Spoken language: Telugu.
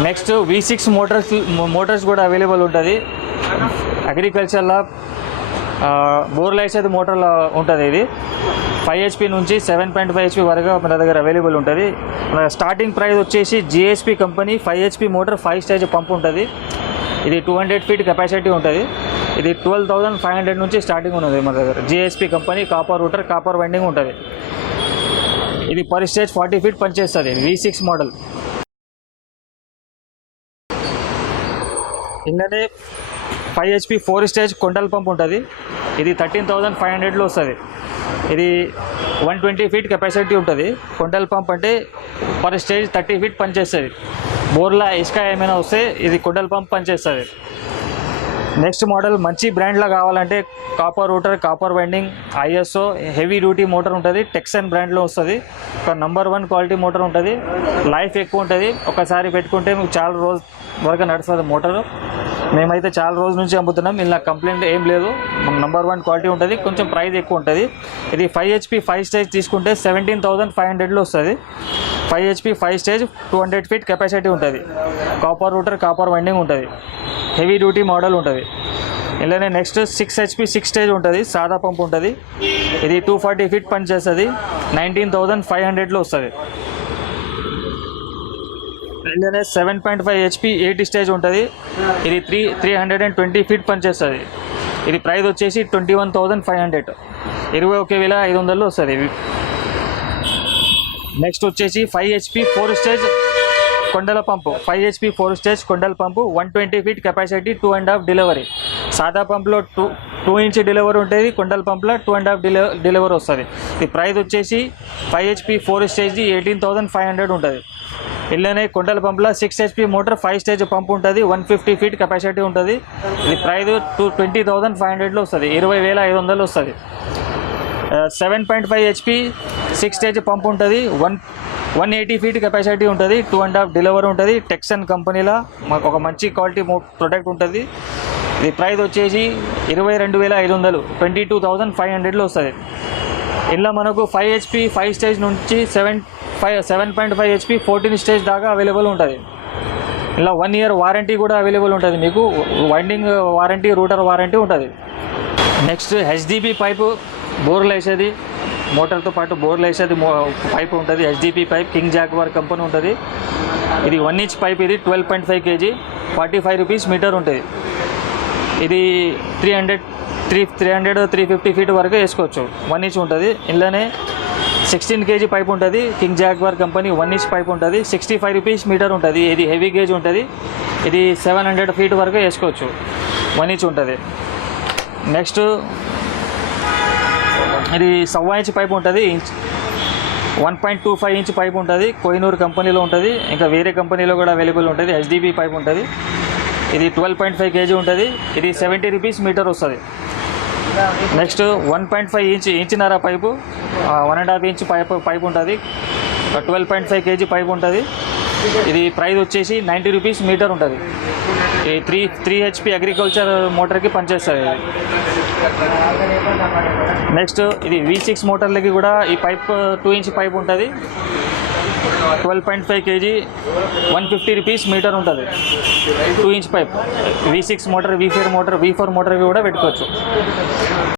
నెక్స్ట్ V6 మోటార్స్ కూడా అవైలబుల్ ఉంటుంది. అగ్రికల్చర్లో బోర్లు వేసేది మోటార్లో ఉంటుంది. ఇది 5 HP నుంచి 7.5 HP వరకు మన దగ్గర అవైలబుల్ ఉంటుంది. స్టార్టింగ్ ప్రైస్ వచ్చేసి GSP company 5 HP motor 5 stage pump ఉంటుంది. ఇది 200 feet కెపాసిటీ ఉంటుంది. ఇది 12,500 నుంచి స్టార్టింగ్ ఉన్నది మన దగ్గర. GSP company copper router, copper winding ఉంటుంది. ఇది పర్ స్టేజ్ 40 feet పనిచేస్తుంది. V6 model. ఇందులోనే 5 HP 4 స్టేజ్ కొండల పంప్ ఉంటుంది. ఇది 13,500లో వస్తుంది. ఇది 120 feet కెపాసిటీ ఉంటుంది. కొండల పంప్ అంటే పర్ స్టేజ్ 30 feet పనిచేస్తుంది. బోర్లా ఇసుక ఏమైనా వస్తే ఇది కొండల పంప్ పనిచేస్తుంది. నెక్స్ట్ మోడల్ మంచి బ్రాండ్లో కావాలంటే copper router, copper winding, ISO heavy duty motor ఉంటుంది. టెక్సన్ బ్రాండ్లో వస్తుంది. ఒక నంబర్ 1 క్వాలిటీ మోటార్ ఉంటుంది. లైఫ్ ఎక్కువ ఉంటుంది. ఒకసారి పెట్టుకుంటే మీకు చాలా రోజు వరకు నడుస్తుంది మోటారు. మేమైతే చాలా రోజుల నుంచి అమ్ముతున్నాం. ఇలా కంప్లైంట్ ఏం లేదు. నంబర్ 1 క్వాలిటీ ఉంటుంది. కొంచెం ప్రైస్ ఎక్కువ ఉంటుంది. ఇది 5 HP 5 స్టేజ్ తీసుకుంటే 17,500లో వస్తుంది. 5 HP 5 స్టేజ్ 200 feet కెపాసిటీ ఉంటుంది. కాపర్ రూటర్, కాపర్ వైండింగ్ ఉంటుంది. హెవీ డ్యూటీ మోడల్ ఉంటుంది. ఇలానే నెక్స్ట్ 6 HP 6 స్టేజ్ ఉంటుంది. సాదా పంప్ ఉంటుంది. ఇది 240 feet పనిచేస్తుంది. 19,500లో వస్తుంది. ఇలానే 7.5 HP 8 స్టేజ్ ఉంటుంది. ఇది 320 feet పనిచేస్తుంది. ఇది ప్రైస్ వచ్చేసి 21,500, 21,500లో వస్తుంది. నెక్స్ట్ వచ్చేసి 5 HP 4 స్టేజ్ కొండల పంపు. 5 HP 4 స్టేజ్ కొండల పంపు 120 feet కెపాసిటీ, 2.5 డెలివరీ. సాదా పంపులో 2 inch డెలివరీ ఉంటుంది. కొండల పంపులో 2.5 డెలివరీ వస్తుంది. ఈ ప్రైస్ వచ్చేసి 5 HP 4 స్టేజ్ది 18,500 ఉంటుంది. ఇలానే కొండల పంపులో 6 HP మోటార్ 5 స్టేజ్ పంప్ ఉంటుంది. 150 feet కెపాసిటీ ఉంటుంది. ఇది ప్రైస్ 20,500లో వస్తుంది. 20,500లో వస్తుంది. 7.5 HP 6 స్టేజ్ పంప్ ఉంటుంది. 180 feet కెపాసిటీ ఉంటుంది. 2.5 డెలివరీ ఉంటుంది. టెక్సన్ కంపెనీలో మాకు ఒక మంచి క్వాలిటీ ప్రొడక్ట్ ఉంటుంది. ఇది ప్రైస్ వచ్చేసి 22,500, 22,500లో వస్తుంది. ఇలా మనకు 5 HP 5 స్టేజ్ నుంచి 7.5 HP 14 స్టేజ్ దాకా అవైలబుల్ ఉంటుంది. ఇలా 1 year వారంటీ కూడా అవైలబుల్ ఉంటుంది. మీకు వైండింగ్ వారంటీ, రూటర్ వారంటీ ఉంటుంది. నెక్స్ట్ HDP పైపు బోర్లు వేసేది, మోటార్తో పాటు బోర్లు వేసేది పైప్ ఉంటుంది. HDP pipe king jaguar company ఉంటుంది. ఇది 1 inch పైప్. ఇది 12.5 kg, 45 rupees మీటర్ ఉంటుంది. ఇది 300-350 feet వరకు వేసుకోవచ్చు. 1 inch ఉంటుంది. ఇందులోనే 16 kg పైప్ ఉంటుంది. King jaguar company 1 inch pipe ఉంటుంది. 65 rupees మీటర్ ఉంటుంది. ఇది హెవీ గేజ్ ఉంటుంది. ఇది 700 feet వరకు వేసుకోవచ్చు. 1 inch ఉంటుంది. నెక్స్ట్ ఇది 1.25 inch పైప్ ఉంటుంది. 1.25 inch పైప్ ఉంటుంది. కోహినూర్ కంపెనీలో ఉంటుంది. ఇంకా వేరే కంపెనీలో కూడా అవైలబుల్ ఉంటుంది. HDP పైప్ ఉంటుంది. ఇది 12.5 kg ఉంటుంది. ఇది 70 rupees మీటర్ వస్తుంది. నెక్స్ట్ 1.5 ఇంచున్నర పైపు, 1.5 inch పైప్ ఉంటుంది. 12.5 kg పైప్ ఉంటుంది. ఇది ప్రైస్ వచ్చేసి 90 rupees మీటర్ ఉంటుంది. ఈ 3 HP అగ్రికల్చర్ మోటార్కి పనిచేస్తుంది. నెక్స్ట్ ఇది V6 మోటార్లకి కూడా ఈ పైప్ 2 inch పైప్ ఉంటుంది. 12.5 kg, 150 rupees మీటర్ ఉంటుంది. 2 inch pipe. V6 motor, V4 motor కూడా పెట్టుకోవచ్చు.